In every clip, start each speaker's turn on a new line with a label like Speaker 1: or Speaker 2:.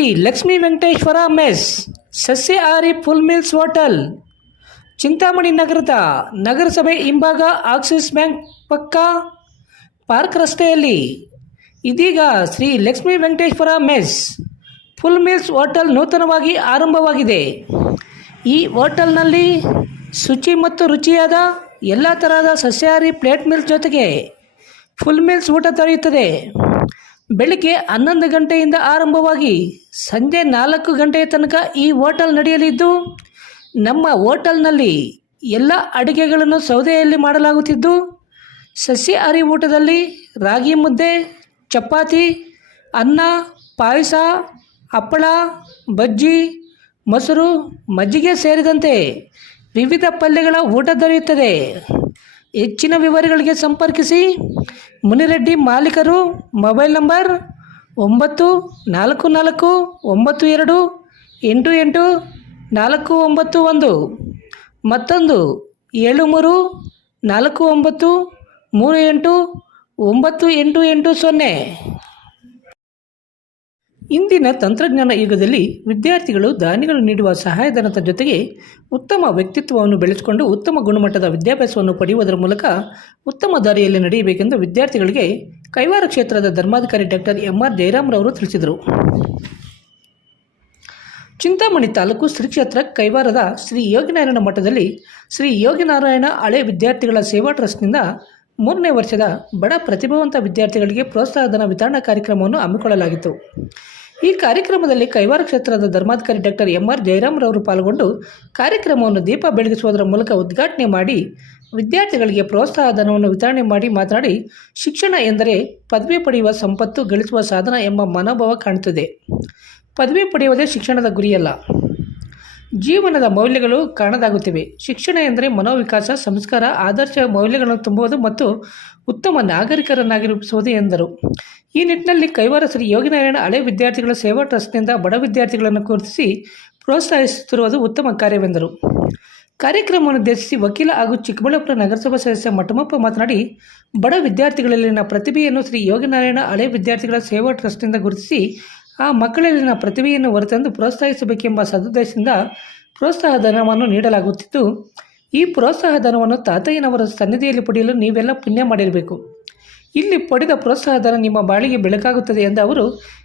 Speaker 1: Shri Lakshmi Venkateshwara mess, ಸಸ್ಯಾಹಾರಿ full meals hotel, Chintamani ನಗರದ ನಗರಸಭೆ ಹಿಂಭಾಗ ಆಕ್ಸಿಸ್ ಬ್ಯಾಂಕ್ ಪಕ್ಕ ಪಾರ್ಕ್ ರಸ್ತೆಯಲ್ಲಿ. ಇದೀಗ Shri Lakshmi Venkateshwara mess full meals hotel ನೂತನವಾಗಿ ಆರಂಭವಾಗಿದೆ. ಈ ಹೋಟೆಲ್ನಲ್ಲಿ ಶುಚಿ ಮತ್ತು ರುಚಿಯಾದ ಎಲ್ಲ ತರಹದ ಸಸ್ಯಾಹಾರಿ ಪ್ಲೇಟ್ ಮೀಲ್ಸ್ ಜೊತೆಗೆ ಫುಲ್ ಮಿಲ್ಸ್ ಊಟ ದೊರೆಯುತ್ತದೆ. ಬೆಳಿಗ್ಗೆ ಹನ್ನೊಂದು ಗಂಟೆಯಿಂದ ಆರಂಭವಾಗಿ ಸಂಜೆ ನಾಲ್ಕು ಗಂಟೆಯ ತನಕ ಈ ಹೋಟೆಲ್ ನಡೆಯಲಿದ್ದು, ನಮ್ಮ ಹೋಟೆಲ್ನಲ್ಲಿ ಎಲ್ಲ ಅಡುಗೆಗಳನ್ನು ಸೌದೆಯಲ್ಲಿ ಮಾಡಲಾಗುತ್ತಿದ್ದು ಸಸ್ಯಾಹಾರಿ ಊಟದಲ್ಲಿ ರಾಗಿ ಮುದ್ದೆ, ಚಪಾತಿ, ಅನ್ನ, ಪಾಯಸ, ಹಪ್ಪಳ, ಬಜ್ಜಿ, ಮೊಸರು, ಮಜ್ಜಿಗೆ ಸೇರಿದಂತೆ ವಿವಿಧ ಪಲ್ಯಗಳ ಊಟ ದೊರೆಯುತ್ತದೆ. ಹೆಚ್ಚಿನ ವಿವರಗಳಿಗೆ ಸಂಪರ್ಕಿಸಿ. ಮುನಿರೆಡ್ಡಿ ಮಾಲೀಕರು, ಮೊಬೈಲ್ ನಂಬರ್ ಒಂಬತ್ತು ನಾಲ್ಕು ನಾಲ್ಕು ಒಂಬತ್ತು ಎರಡು ಎಂಟು ಎಂಟು ನಾಲ್ಕು ಒಂಬತ್ತು ಒಂದು. ಮತ್ತೊಂದು ಏಳು ಮೂರು ನಾಲ್ಕು ಒಂಬತ್ತು ಮೂರು ಎಂಟು ಒಂಬತ್ತು ಎಂಟು ಎಂಟು ಸೊನ್ನೆ. ಇಂದಿನ ತಂತ್ರಜ್ಞಾನ ಯುಗದಲ್ಲಿ ವಿದ್ಯಾರ್ಥಿಗಳು ದಾನಿಗಳು ನೀಡುವ ಸಹಾಯಧನದ ಜೊತೆಗೆ ಉತ್ತಮ ವ್ಯಕ್ತಿತ್ವವನ್ನು ಬೆಳೆಸಿಕೊಂಡು ಉತ್ತಮ ಗುಣಮಟ್ಟದ ವಿದ್ಯಾಭ್ಯಾಸವನ್ನು ಪಡೆಯುವುದರ ಮೂಲಕ ಉತ್ತಮ ದಾರಿಯಲ್ಲಿ ನಡೆಯಬೇಕೆಂದು ವಿದ್ಯಾರ್ಥಿಗಳಿಗೆ ಕೈವಾರ ಕ್ಷೇತ್ರದ ಧರ್ಮಾಧಿಕಾರಿ ಡಾಕ್ಟರ್ ಎಂ ಆರ್ ಜಯರಾಮ್ರವರು ತಿಳಿಸಿದರು. ಚಿಂತಾಮಣಿ ತಾಲೂಕು ಶ್ರೀ ಕ್ಷೇತ್ರ ಕೈವಾರದ ಶ್ರೀ ಯೋಗಿನಾರಾಯಣ ಮಠದಲ್ಲಿ ಶ್ರೀ ಯೋಗಿನಾರಾಯಣ ಹಳೆ ವಿದ್ಯಾರ್ಥಿಗಳ ಸೇವಾ ಟ್ರಸ್ಟ್ನಿಂದ ಮೂರನೇ ವರ್ಷದ ಬಡ ಪ್ರತಿಭಾವಂತ ವಿದ್ಯಾರ್ಥಿಗಳಿಗೆ ಪ್ರೋತ್ಸಾಹಧನ ವಿತರಣಾ ಕಾರ್ಯಕ್ರಮವನ್ನು ಹಮ್ಮಿಕೊಳ್ಳಲಾಗಿತ್ತು. ಈ ಕಾರ್ಯಕ್ರಮದಲ್ಲಿ ಕೈವಾರ ಕ್ಷೇತ್ರದ ಧರ್ಮಾಧಿಕಾರಿ ಡಾಕ್ಟರ್ ಎಂ ಆರ್ ಜಯರಾಮ್ರವರು ಪಾಲ್ಗೊಂಡು ಕಾರ್ಯಕ್ರಮವನ್ನು ದೀಪ ಬೆಳಗಿಸುವುದರ ಮೂಲಕ ಉದ್ಘಾಟನೆ ಮಾಡಿ ವಿದ್ಯಾರ್ಥಿಗಳಿಗೆ ಪ್ರೋತ್ಸಾಹ ಧನವನ್ನು ವಿತರಣೆ ಮಾಡಿ ಮಾತನಾಡಿ, ಶಿಕ್ಷಣ ಎಂದರೆ ಪದವಿ ಪಡೆಯುವ ಸಂಪತ್ತು ಗಳಿಸುವ ಸಾಧನ ಎಂಬ ಮನೋಭಾವ ಕಾಣುತ್ತದೆ. ಪದವಿ ಪಡೆಯುವುದೇ ಶಿಕ್ಷಣದ ಗುರಿಯಲ್ಲ. ಜೀವನದ ಮೌಲ್ಯಗಳು ಕಾಣದಾಗುತ್ತಿವೆ. ಶಿಕ್ಷಣ ಎಂದರೆ ಮನೋವಿಕಾಸ, ಸಂಸ್ಕಾರ, ಆದರ್ಶ ಮೌಲ್ಯಗಳನ್ನು ತುಂಬುವುದು ಮತ್ತು ಉತ್ತಮ ನಾಗರಿಕರನ್ನಾಗಿ ರೂಪಿಸುವುದು ಎಂದರು. ಈ ನಿಟ್ಟಿನಲ್ಲಿ ಕೈವಾರ ಶ್ರೀ ಯೋಗಿನಾರಾಯಣ ಹಳೆ ವಿದ್ಯಾರ್ಥಿಗಳ ಸೇವಾ ಟ್ರಸ್ಟ್ನಿಂದ ಬಡ ವಿದ್ಯಾರ್ಥಿಗಳನ್ನು ಗುರುತಿಸಿ ಪ್ರೋತ್ಸಾಹಿಸುತ್ತಿರುವುದು ಉತ್ತಮ ಕಾರ್ಯವೆಂದರು. ಕಾರ್ಯಕ್ರಮವನ್ನು ಉದ್ದೇಶಿಸಿ ವಕೀಲ ಹಾಗೂ ಚಿಕ್ಕಬಳ್ಳಾಪುರ ನಗರಸಭಾ ಸದಸ್ಯ ಮಟಮಪ್ಪ ಮಾತನಾಡಿ, ಬಡ ವಿದ್ಯಾರ್ಥಿಗಳಲ್ಲಿನ ಪ್ರತಿಭೆಯನ್ನು ಶ್ರೀ ಯೋಗಿನಾರಾಯಣ ಹಳೆ ವಿದ್ಯಾರ್ಥಿಗಳ ಸೇವಾ ಟ್ರಸ್ಟ್ನಿಂದ ಗುರುತಿಸಿ ಆ ಮಕ್ಕಳಲ್ಲಿನ ಪ್ರತಿಭೆಯನ್ನು ಹೊರತಂದು ಪ್ರೋತ್ಸಾಹಿಸಬೇಕೆಂಬ ಸದುದ್ದೇಶದಿಂದ ಪ್ರೋತ್ಸಾಹ ಧನವನ್ನು ನೀಡಲಾಗುತ್ತಿದ್ದು ಈ ಪ್ರೋತ್ಸಾಹ ಧನವನ್ನು ತಾತಯ್ಯನವರ ಸನ್ನಿಧಿಯಲ್ಲಿ ಪಡೆಯಲು ನೀವೆಲ್ಲ ಪುಣ್ಯ ಮಾಡಿರಬೇಕು. ಇಲ್ಲಿ ಪಡೆದ ಪ್ರೋತ್ಸಾಹ ಧನ ನಿಮ್ಮ ಬಾಳಿಗೆ ಬೆಳಕಾಗುತ್ತದೆ ಎಂದ ಅವರು,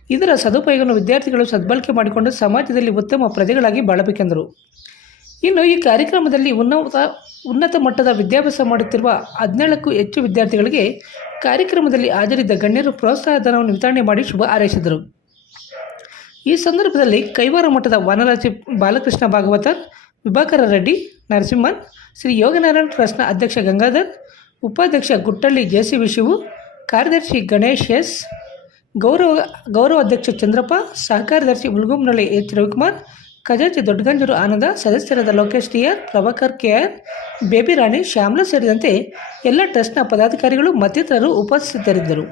Speaker 1: ಇದರ ಸದುಪಯೋಗವನ್ನು ವಿದ್ಯಾರ್ಥಿಗಳು ಸದ್ಬಳಕೆ ಮಾಡಿಕೊಂಡು ಸಮಾಜದಲ್ಲಿ ಉತ್ತಮ ಪ್ರಜೆಗಳಾಗಿ ಬಾಳಬೇಕೆಂದರು. ಇನ್ನು ಈ ಕಾರ್ಯಕ್ರಮದಲ್ಲಿ ಉನ್ನತ ಉನ್ನತ ಮಟ್ಟದ ವಿದ್ಯಾಭ್ಯಾಸ ಮಾಡುತ್ತಿರುವ ಹದಿನೇಳಕ್ಕೂ ಹೆಚ್ಚು ವಿದ್ಯಾರ್ಥಿಗಳಿಗೆ ಕಾರ್ಯಕ್ರಮದಲ್ಲಿ ಹಾಜರಿದ್ದ ಗಣ್ಯರು ಪ್ರೋತ್ಸಾಹ ಧನವನ್ನು ವಿತರಣೆ ಮಾಡಿ ಶುಭ ಹಾರೈಸಿದರು. ಈ ಸಂದರ್ಭದಲ್ಲಿ ಕೈವಾರ ಮಠದ ವನರಾಜಿ ಬಾಲಕೃಷ್ಣ ಭಾಗವತರ್, ವಿಭಾಕರ ರೆಡ್ಡಿ, ನರಸಿಂಹನ್, ಶ್ರೀ ಯೋಗನಾರಾಯಣ ಟ್ರಸ್ಟ್ನ ಅಧ್ಯಕ್ಷ ಗಂಗಾಧರ್, ಉಪಾಧ್ಯಕ್ಷ ಗುಟ್ಟಳ್ಳಿ ಜೆಸಿ ಶಿವು ಕಾರ್ಯದರ್ಶಿ ಗಣೇಶ್ ಎಸ್, ಗೌರವ ಗೌರವ ಅಧ್ಯಕ್ಷ ಚಂದ್ರಪ್ಪ ಸಹಕಾರ್ಯದರ್ಶಿ ಉಲ್ಗುಮ್ನಳ್ಳಿ ಎಚ್ ರವಿಕುಮಾರ್, ಖಜಾಂಚಿ ದೊಡ್ಡಗಂಜೂರು ಆನಂದ, ಸದಸ್ಯರಾದ Lokesh T R, Prabhakar K R, Baby Rani, Shyamala ಸೇರಿದಂತೆ ಎಲ್ಲ ಟ್ರಸ್ಟ್ನ ಪದಾಧಿಕಾರಿಗಳು ಮತ್ತಿತರರು ಉಪಸ್ಥಿತರಿದ್ದರು.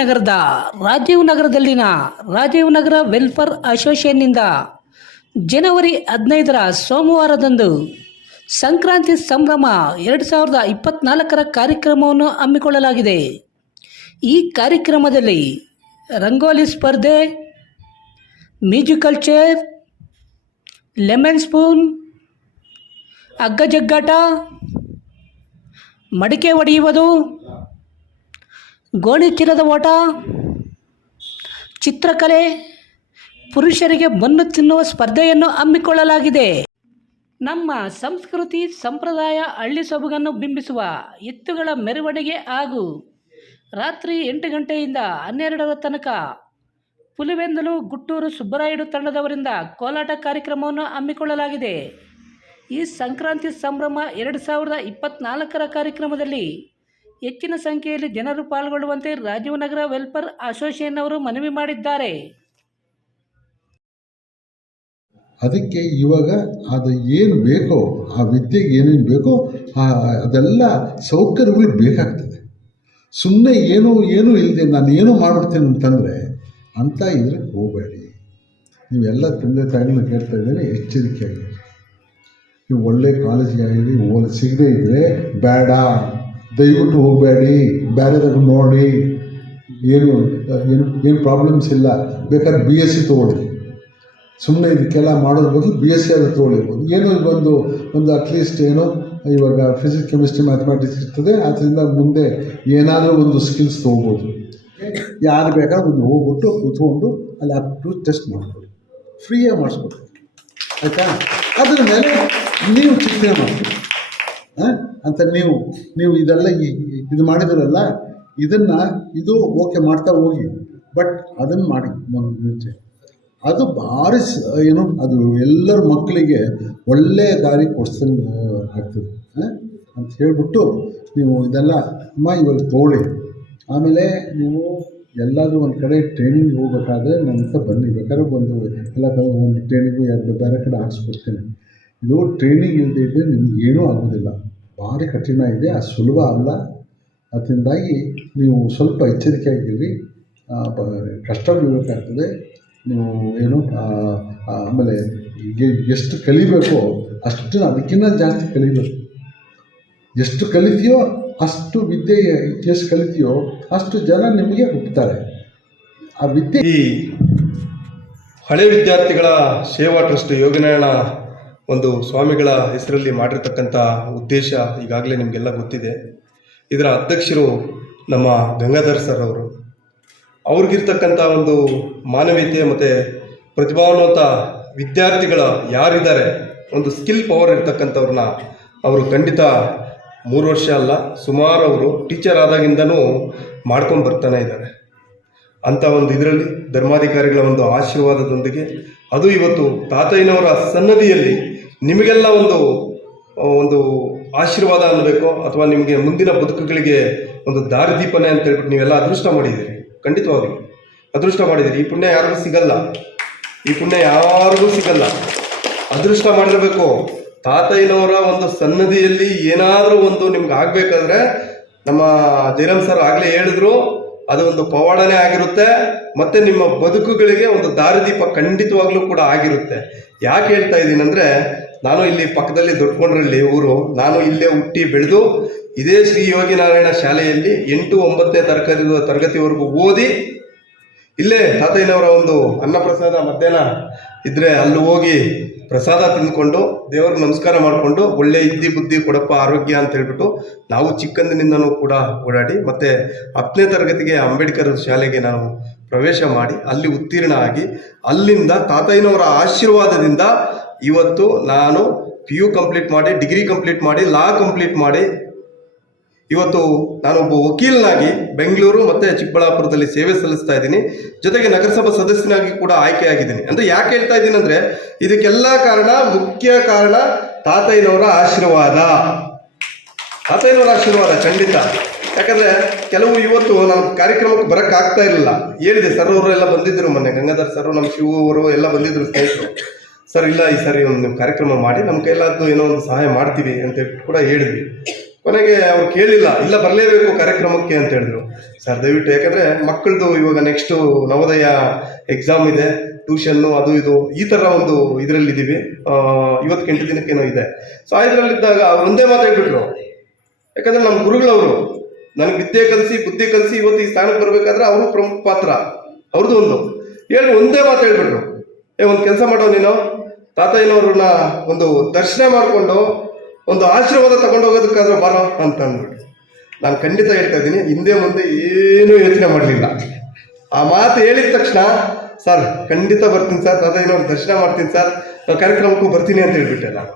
Speaker 1: ನಗರದ, ರಾಜೀವ್ ನಗರದಲ್ಲಿನ ರಾಜೀವ್ ನಗರ ವೆಲ್ಫೇರ್ ಅಸೋಸಿಯೇಷನ್ನಿಂದ ಜನವರಿ ಹದಿನೈದರ ಸೋಮವಾರದಂದು ಸಂಕ್ರಾಂತಿ ಸಂಭ್ರಮ ಎರಡು ಸಾವಿರದ ಇಪ್ಪತ್ನಾಲ್ಕರ ಕಾರ್ಯಕ್ರಮವನ್ನು ಹಮ್ಮಿಕೊಳ್ಳಲಾಗಿದೆ. ಈ ಕಾರ್ಯಕ್ರಮದಲ್ಲಿ ರಂಗೋಲಿ ಸ್ಪರ್ಧೆ, ಮ್ಯೂಸಿಕಲ್ ಚೇರ್, ಲೆಮನ್ ಸ್ಪೂನ್, ಅಗ್ಗಜಗ್ಗಾಟ, ಮಡಿಕೆ ಒಡೆಯುವುದು ಗೋಣಿ ಚೀಲದ ಓಟ, ಚಿತ್ರಕಲೆ, ಪುರುಷರಿಗೆ ಬನ್ನು ತಿನ್ನುವ ಸ್ಪರ್ಧೆಯನ್ನು ಹಮ್ಮಿಕೊಳ್ಳಲಾಗಿದೆ. ನಮ್ಮ ಸಂಸ್ಕೃತಿ ಸಂಪ್ರದಾಯ ಹಳ್ಳಿ ಸೊಬಗನ್ನು ಬಿಂಬಿಸುವ ಎತ್ತುಗಳ ಮೆರವಣಿಗೆ ಹಾಗೂ ರಾತ್ರಿ ಎಂಟು ಗಂಟೆಯಿಂದ ಹನ್ನೆರಡರ ತನಕ ಪುಲಿವೆಂದಲು ಗುಟ್ಟೂರು ಸುಬ್ಬರಾಯುಡು ತಂಡದವರಿಂದ ಕೋಲಾಟ ಕಾರ್ಯಕ್ರಮವನ್ನು ಹಮ್ಮಿಕೊಳ್ಳಲಾಗಿದೆ. ಈ ಸಂಕ್ರಾಂತಿ ಸಂಭ್ರಮ ಎರಡು ಸಾವಿರದ ಇಪ್ಪತ್ತ್ನಾಲ್ಕರ ಕಾರ್ಯಕ್ರಮದಲ್ಲಿ ಹೆಚ್ಚಿನ ಸಂಖ್ಯೆಯಲ್ಲಿ ಜನರು ಪಾಲ್ಗೊಳ್ಳುವಂತೆ ರಾಜೀವನಗರ ವೆಲ್ಫೇರ್ ಅಸೋಸಿಯೇಷನ್ ಅವರು ಮನವಿ ಮಾಡಿದ್ದಾರೆ.
Speaker 2: ಅದಕ್ಕೆ ಇವಾಗ ಅದು ಏನು ಬೇಕೋ, ಆ ವಿದ್ಯೆಗೆ ಏನೇನು ಬೇಕೋ, ಆ, ಅದೆಲ್ಲ ಸೌಕರ್ಯಗಳು ಬೇಕಾಗ್ತದೆ. ಸುಮ್ಮನೆ ಏನೂ ಏನೂ ಇಲ್ಲದೆ ನಾನು ಏನೂ ಮಾಡ್ಬಿಡ್ತೀನಿ ಅಂತಂದರೆ ಅಂತ ಇದ್ರೆ ಹೋಗಬೇಡಿ. ನೀವೆಲ್ಲ ತಂದೆ ತಾಯಿಗಳನ್ನ ಕೇಳ್ತಾ ಇದ್ದೀನಿ, ಎಚ್ಚರಿಕೆಯಾಗಿ. ನೀವು ಒಳ್ಳೆ ಕಾಲೇಜಿಗೆ ಆಗಿರಿ, ಓದ್, ಸಿಗದೇ ಇದ್ದರೆ ಬೇಡ. ದಯವಿಟ್ಟು ಹೋಗಬೇಡಿ ಬೇರೆದಾಗ ನೋಡಿ. ಏನು ಏನು ಏನು ಪ್ರಾಬ್ಲಮ್ಸ್ ಇಲ್ಲ. ಬೇಕಾದ್ರೆ ಬಿ ಎಸ್ ಸಿ ತೊಗೊಳ್ಳಿ. ಸುಮ್ಮನೆ ಇದಕ್ಕೆಲ್ಲ ಮಾಡೋದ್ರ ಬದಲು ಬಿ ಎಸ್ ಸಿ ಆದರೂ ತೊಗೊಳ್ಳಿರ್ಬೋದು. ಏನೋ ಬಂದು ಒಂದು ಅಟ್ಲೀಸ್ಟ್ ಏನೋ, ಇವಾಗ ಫಿಸಿಕ್ಸ್ ಕೆಮಿಸ್ಟ್ರಿ ಮ್ಯಾಥಮೆಟಿಕ್ಸ್ ಇರ್ತದೆ. ಅದರಿಂದ ಮುಂದೆ ಏನಾದರೂ ಒಂದು ಸ್ಕಿಲ್ಸ್ ತೊಗೋಬೋದು ಯಾರು ಬೇಕಾದ್ರೂ ಒಂದು ಹೋಗ್ಬಿಟ್ಟು ಕೂತ್ಕೊಂಡು ಅಲ್ಲಿ ಅಪ್ ಟು ಟೆಸ್ಟ್ ಮಾಡ್ಕೊಳ್ಳಿ. ಫ್ರೀಯಾಗಿ ಮಾಡಿಸ್ಬೋದು ಆಯಿತಾ? ಅದ್ರ ಮೇಲೆ ನೀವು ಚಿಂತನೆ ಮಾಡ್ತೀವಿ ಅಂತ ನೀವು ನೀವು ಇದೆಲ್ಲ ಇದು ಮಾಡಿದ್ರಲ್ಲ, ಇದನ್ನು ಇದು ಓಕೆ ಮಾಡ್ತಾ ಹೋಗಿ. ಬಟ್ ಅದನ್ನು ಮಾಡಿ ಮುಂಚೆ. ಅದು ಭಾರಿ ಏನು, ಅದು ಎಲ್ಲರ ಮಕ್ಕಳಿಗೆ ಒಳ್ಳೆಯ ದಾರಿ ಕೊಡ್ಸಂಗೆ ಆಗ್ತದೆ. ಅಂತ ಹೇಳ್ಬಿಟ್ಟು ನೀವು ಇದೆಲ್ಲ, ಅಮ್ಮ, ಇವಾಗ ತೋಳಿ. ಆಮೇಲೆ ನೀವು ಎಲ್ಲಾದರೂ ಒಂದು ಕಡೆ ಟ್ರೈನಿಂಗ್ ಹೋಗ್ಬೇಕಾದ್ರೆ ನನ್ನ ಹತ್ರ ಬನ್ನಿ. ಬೇಕಾದ್ರೆ ಒಂದು ಎಲ್ಲ ಒಂದು ಟ್ರೈನಿಂಗು ಎರಡು ಬೇರೆ ಕಡೆ ಹಾಕ್ಸ್ಕೊಡ್ತೇನೆ. ಇದು ಟ್ರೈನಿಂಗ್ ಇಲ್ಲದೆ ಇದ್ದರೆ ನಿಮ್ಗೆ ಏನೂ ಆಗೋದಿಲ್ಲ. ಭಾರಿ ಕಠಿಣ ಇದೆ ಅದು ಸುಲಭ ಅಲ್ಲ. ಅದರಿಂದಾಗಿ ನೀವು ಸ್ವಲ್ಪ ಎಚ್ಚರಿಕೆಯಾಗಿರಿ. ಕಷ್ಟ ಬೀಳಬೇಕಾಗ್ತದೆ ನೀವು ಏನು ಆಮೇಲೆ ಎಷ್ಟು ಕಲಿಬೇಕೋ ಅಷ್ಟು ಅದಕ್ಕಿಂತ ಜಾಸ್ತಿ ಕಲಿಬೇಕು. ಎಷ್ಟು ಕಲಿತೀಯೋ ಅಷ್ಟು ವಿದ್ಯೆ, ಎಷ್ಟು ಕಲಿತೀಯೋ ಅಷ್ಟು ಜನ ನಿಮಗೆ ಹುಟ್ಟುತ್ತಾರೆ ಆ ವಿದ್ಯೆ
Speaker 3: ಹಳೆ ವಿದ್ಯಾರ್ಥಿಗಳ ಸೇವಾ ಟ್ರಸ್ಟ್ ಯೋಗನಾರಾಯಣ ಒಂದು ಸ್ವಾಮಿಗಳ ಹೆಸರಲ್ಲಿ ಮಾಡಿರ್ತಕ್ಕಂಥ ಉದ್ದೇಶ ಈಗಾಗಲೇ ನಿಮಗೆಲ್ಲ ಗೊತ್ತಿದೆ. ಇದರ ಅಧ್ಯಕ್ಷರು ನಮ್ಮ ಗಂಗಾಧರ್ ಸರ್ ಅವರು. ಅವ್ರಿಗಿರ್ತಕ್ಕಂಥ ಒಂದು ಮಾನವೀಯತೆ ಮತ್ತು ಪ್ರತಿಭಾವಂತ ವಿದ್ಯಾರ್ಥಿಗಳ ಯಾರಿದ್ದಾರೆ, ಒಂದು ಸ್ಕಿಲ್ ಪವರ್ ಇರ್ತಕ್ಕಂಥವ್ರನ್ನ ಅವರು ಖಂಡಿತ ಮೂರು ವರ್ಷ ಅಲ್ಲ, ಸುಮಾರು ಅವರು ಟೀಚರ್ ಆದಾಗಿಂದನೂ ಮಾಡ್ಕೊಂಡು ಬರ್ತಾನೆ ಇದ್ದಾರೆ. ಅಂಥ ಒಂದು ಇದರಲ್ಲಿ ಧರ್ಮಾಧಿಕಾರಿಗಳ ಒಂದು ಆಶೀರ್ವಾದದೊಂದಿಗೆ. ಅದು ಇವತ್ತು ತಾತಯ್ಯನವರ ಸನ್ನದಿಯಲ್ಲಿ ನಿಮಗೆಲ್ಲ ಒಂದು ಒಂದು ಆಶೀರ್ವಾದ ಅನ್ನಬೇಕು ಅಥವಾ ನಿಮಗೆ ಮುಂದಿನ ಬದುಕುಗಳಿಗೆ ಒಂದು ದಾರಿದೀಪನೆ ಅಂತ ಹೇಳ್ಬಿಟ್ಟು ನೀವೆಲ್ಲ ಅದೃಷ್ಟ ಮಾಡಿದ್ದೀರಿ. ಖಂಡಿತವಾಗಿ ಅದೃಷ್ಟ ಮಾಡಿದ್ದೀರಿ. ಈ ಪುಣ್ಯ ಯಾರಿಗೂ ಸಿಗಲ್ಲ. ಈ ಪುಣ್ಯ ಯಾರಿಗೂ ಸಿಗಲ್ಲ. ಅದೃಷ್ಟ ಮಾಡಿರಬೇಕು. ತಾತಯ್ಯನವರ ಒಂದು ಸನ್ನದಿಯಲ್ಲಿ ಏನಾದರೂ ಒಂದು ನಿಮ್ಗೆ ಆಗಬೇಕಾದ್ರೆ ನಮ್ಮ ಜಯರಾಮ್ ಸರ್ ಆಗಲೇ ಹೇಳಿದ್ರು. ಅದು ಒಂದು ಪವಾಡನೆ ಆಗಿರುತ್ತೆ, ಮತ್ತೆ ನಿಮ್ಮ ಬದುಕುಗಳಿಗೆ ಒಂದು ದಾರಿದೀಪ ಖಂಡಿತವಾಗ್ಲೂ ಕೂಡ ಆಗಿರುತ್ತೆ. ಯಾಕೆ ಹೇಳ್ತಾ ಇದ್ದೀನಿ ಅಂದ್ರೆ, ನಾನು ಇಲ್ಲಿ ಪಕ್ಕದಲ್ಲಿ ದೊಡ್ಡಕೊಂಡ್ರಲ್ಲಿ ಊರು, ನಾನು ಇಲ್ಲೇ ಹುಟ್ಟಿ ಬೆಳೆದು, ಇದೇ ಶ್ರೀ ಯೋಗಿನಾರಾಯಣ ಶಾಲೆಯಲ್ಲಿ ಎಂಟು ಒಂಬತ್ತನೇ ತರಗತಿ ತರಗತಿವರೆಗೂ ಓದಿ, ಇಲ್ಲೇ ತಾತಯ್ಯನವರ ಒಂದು ಅನ್ನಪ್ರಸಾದ ಮಧ್ಯಾಹ್ನ ಇದ್ರೆ ಅಲ್ಲಿ ಹೋಗಿ ಪ್ರಸಾದ ತಿಂದ್ಕೊಂಡು ದೇವ್ರಿಗೆ ನಮಸ್ಕಾರ ಮಾಡಿಕೊಂಡು ಒಳ್ಳೆ ಇದ್ದಿ ಬುದ್ಧಿ ಕೊಡಪ್ಪ ಆರೋಗ್ಯ ಅಂತ ಹೇಳ್ಬಿಟ್ಟು ನಾವು ಚಿಕ್ಕಂದಿನಿಂದನೂ ಕೂಡ ಓಡಾಡಿ ಮತ್ತೆ ಹತ್ತನೇ ತರಗತಿಗೆ ಅಂಬೇಡ್ಕರ್ ಶಾಲೆಗೆ ನಾನು ಪ್ರವೇಶ ಮಾಡಿ ಅಲ್ಲಿ ಉತ್ತೀರ್ಣ ಆಗಿ ಅಲ್ಲಿಂದ ತಾತಯ್ಯನವರ ಆಶೀರ್ವಾದದಿಂದ ಇವತ್ತು ನಾನು ಪಿ ಯು ಕಂಪ್ಲೀಟ್ ಮಾಡಿ ಡಿಗ್ರಿ ಕಂಪ್ಲೀಟ್ ಮಾಡಿ ಲಾ ಕಂಪ್ಲೀಟ್ ಮಾಡಿ ಇವತ್ತು ನಾನೊಬ್ಬ ವಕೀಲನಾಗಿ ಬೆಂಗಳೂರು ಮತ್ತು ಚಿಕ್ಕಬಳ್ಳಾಪುರದಲ್ಲಿ ಸೇವೆ ಸಲ್ಲಿಸ್ತಾ ಇದ್ದೀನಿ. ಜೊತೆಗೆ ನಗರಸಭಾ ಸದಸ್ಯನಾಗಿ ಕೂಡ ಆಯ್ಕೆಯಾಗಿದ್ದೀನಿ. ಅಂದರೆ ಯಾಕೆ ಹೇಳ್ತಾ ಇದ್ದೀನಿ ಅಂದರೆ ಇದಕ್ಕೆಲ್ಲ ಕಾರಣ, ಮುಖ್ಯ ಕಾರಣ ತಾತಯ್ಯನವರ ಆಶೀರ್ವಾದ. ತಾತಯ್ಯನವರ ಆಶೀರ್ವಾದ, ಖಂಡಿತ. ಯಾಕಂದರೆ ಕೆಲವು ಇವತ್ತು ನಮ್ಮ ಕಾರ್ಯಕ್ರಮಕ್ಕೆ ಬರೋಕ್ಕಾಗ್ತಾ ಇರಲಿಲ್ಲ. ಹೇಳಿದೆ, ಸರ್ ಅವರು ಎಲ್ಲ ಬಂದಿದ್ದರು ಮೊನ್ನೆ. ಗಂಗಾಧರ್ ಸರ್ ನಮ್ಮ ಶಿವ ಅವರು ಎಲ್ಲ ಬಂದಿದ್ದರು ಸ್ನೇಹಿತರು. ಸರ್ ಇಲ್ಲ ಈ ಸರಿ ಒಂದು ನಿಮ್ಮ ಕಾರ್ಯಕ್ರಮ ಮಾಡಿ ನಮ್ಮ ಕೈಲಾದ್ದು ಏನೋ ಒಂದು ಸಹಾಯ ಮಾಡ್ತೀವಿ ಅಂತ ಕೂಡ ಹೇಳಿದ್ವಿ. ಕೊನೆಗೆ ಅವ್ರು ಕೇಳಿಲ್ಲ, ಇಲ್ಲ ಬರಲೇಬೇಕು ಕಾರ್ಯಕ್ರಮಕ್ಕೆ ಅಂತ ಹೇಳಿದ್ರು. ಸರ್, ದಯವಿಟ್ಟು ಯಾಕಂದ್ರೆ ಮಕ್ಕಳದು ಇವಾಗ ನೆಕ್ಸ್ಟು ನವೋದಯ ಎಕ್ಸಾಮ್ ಇದೆ ಟ್ಯೂಷನ್ನು ಅದು ಇದು, ಈ ಥರ ಒಂದು ಇದರಲ್ಲಿದ್ದೀವಿ. ಇವತ್ತೆಂಟು ದಿನಕ್ಕೇನೋ ಇದೆ. ಸೊ ಇದರಲ್ಲಿದ್ದಾಗ ಅವ್ರು ಒಂದೇ ಮಾತು ಹೇಳ್ಬಿಟ್ರು. ಯಾಕಂದ್ರೆ ನಮ್ಮ ಗುರುಗಳವರು, ನನಗೆ ವಿದ್ಯೆ ಕಲಿಸಿ, ಬುದ್ಧಿ ಕಲಿಸಿ ಇವತ್ತು ಈ ಸ್ಥಾನಕ್ಕೆ ಬರಬೇಕಾದ್ರೆ ಅವರು ಪ್ರಮುಖ ಪಾತ್ರ. ಅವ್ರದ್ದು ಒಂದು. ಹೇಳಿ ಒಂದೇ ಮಾತು ಹೇಳ್ಬಿಟ್ರು. ಏ, ಒಂದು ಕೆಲಸ ಮಾಡೋ ನೀನು? ತಾತಯ್ಯನವ್ರನ್ನ ಒಂದು ದರ್ಶನ ಮಾಡಿಕೊಂಡು ಒಂದು ಆಶೀರ್ವಾದ ತಗೊಂಡು ಹೋಗೋದಕ್ಕಾದ್ರೂ ಬರೋ ಅಂತ ಅಂದ್ಬಿಟ್ಟು. ನಾನು ಖಂಡಿತ ಹೇಳ್ತಾ ಇದ್ದೀನಿ, ಹಿಂದೆ ಮುಂದೆ ಏನೂ ಯೋಚನೆ ಮಾಡಲಿಲ್ಲ. ಆ ಮಾತು ಹೇಳಿದ ತಕ್ಷಣ, ಸರ್, ಖಂಡಿತ ಬರ್ತೀನಿ ಸರ್ ಅದೇನೋ ದರ್ಶನ ಮಾಡ್ತೀನಿ ಸರ್ ಕಾರ್ಯಕ್ರಮಕ್ಕೂ ಬರ್ತೀನಿ ಅಂತ ಹೇಳ್ಬಿಟ್ಟೆ ನಾನು.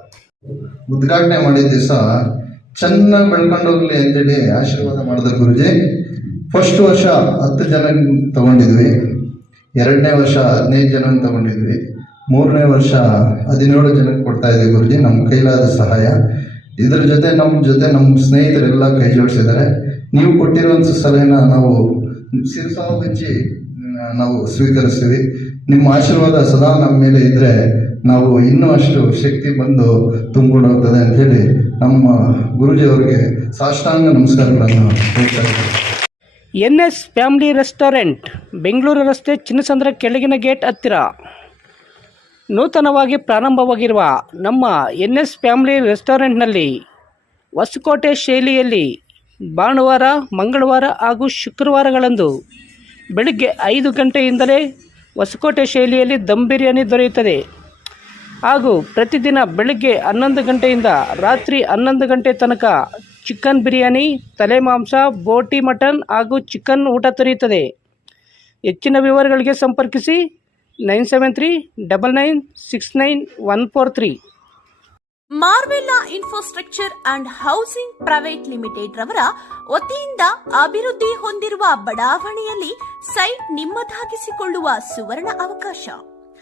Speaker 4: ಉದ್ಘಾಟನೆ ಮಾಡಿದ ದಿವಸ ಚೆನ್ನಾಗಿ ಬೆಳ್ಕೊಂಡು ಹೋಗ್ಲಿ ಅಂತೇಳಿ ಆಶೀರ್ವಾದ ಮಾಡಿದ ಗುರುಜಿ. ಫಸ್ಟ್ ವರ್ಷ ಹತ್ತು ಜನ ತಗೊಂಡಿದ್ವಿ, ಎರಡನೇ ವರ್ಷ ಹದಿನೈದು ಜನ ತಗೊಂಡಿದ್ವಿ. ಮೂರನೇ ವರ್ಷ ಹದಿನೇಳು ಜನಕ್ಕೆ ಕೊಡ್ತಾ ಇದೆ ಗುರುಜಿ, ನಮ್ಮ ಕೈಲಾದ ಸಹಾಯ. ಇದ್ರ ಜೊತೆ ನಮ್ಮ ಜೊತೆ ನಮ್ಮ ಸ್ನೇಹಿತರೆಲ್ಲ ಕೈ ಜೋಡಿಸಿದ್ದಾರೆ. ನೀವು ಕೊಟ್ಟಿರುವಂಥ ಸಲಹೆನ ನಾವು ಶಿರಸಾವಹಿಸಿ ನಾವು ಸ್ವೀಕರಿಸ್ತೀವಿ. ನಿಮ್ಮ ಆಶೀರ್ವಾದ ಸದಾ ನಮ್ಮ ಮೇಲೆ ಇದ್ದರೆ ನಾವು ಇನ್ನೂ ಅಷ್ಟು ಶಕ್ತಿ ಬಂದು ತುಂಬಿಕೊಂಡು ಹೋಗ್ತದೆ ಅಂಥೇಳಿ ನಮ್ಮ ಗುರುಜಿಯವರಿಗೆ ಸಾಷ್ಟಾಂಗ ನಮಸ್ಕಾರಗಳನ್ನು ಹೇಳ್ತಾ
Speaker 1: N S family restaurant, Bengaluru ರಸ್ತೆ ಚಿನ್ನಸಂದ್ರ ಕೆಳಗಿನ ಗೇಟ್ ಹತ್ತಿರ. ನೂತನವಾಗಿ ಪ್ರಾರಂಭವಾಗಿರುವ ನಮ್ಮ ಎನ್ ಎಸ್ ಫ್ಯಾಮಿಲಿ ರೆಸ್ಟೋರೆಂಟ್ನಲ್ಲಿ ಹೊಸಕೋಟೆ ಶೈಲಿಯಲ್ಲಿ ಭಾನುವಾರ, ಮಂಗಳವಾರ ಹಾಗೂ ಶುಕ್ರವಾರಗಳಂದು ಬೆಳಗ್ಗೆ ಐದು ಗಂಟೆಯಿಂದಲೇ ಹೊಸಕೋಟೆ ಶೈಲಿಯಲ್ಲಿ ದಮ್ ಬಿರಿಯಾನಿ ದೊರೆಯುತ್ತದೆ. ಹಾಗೂ ಪ್ರತಿದಿನ ಬೆಳಗ್ಗೆ ಹನ್ನೊಂದು ಗಂಟೆಯಿಂದ ರಾತ್ರಿ ಹನ್ನೊಂದು ಗಂಟೆ ತನಕ ಚಿಕನ್ ಬಿರಿಯಾನಿ, ತಲೆ ಮಾಂಸ, ಬೋಟಿ ಮಟನ್ ಹಾಗೂ ಚಿಕನ್ ಊಟ ದೊರೆಯುತ್ತದೆ. ಹೆಚ್ಚಿನ ವಿವರಗಳಿಗೆ ಸಂಪರ್ಕಿಸಿ nine seven three double nine six nine one four three.
Speaker 5: Marvella infrastructure and housing private limited ರವರ ವತಿಯಿಂದ ಅಭಿವೃದ್ಧಿ ಹೊಂದಿರುವ ಬಡಾವಣೆಯಲ್ಲಿ ಸೈಟ್ ನಿಮ್ಮದಾಗಿಸಿಕೊಳ್ಳುವ ಸುವರ್ಣ ಅವಕಾಶ.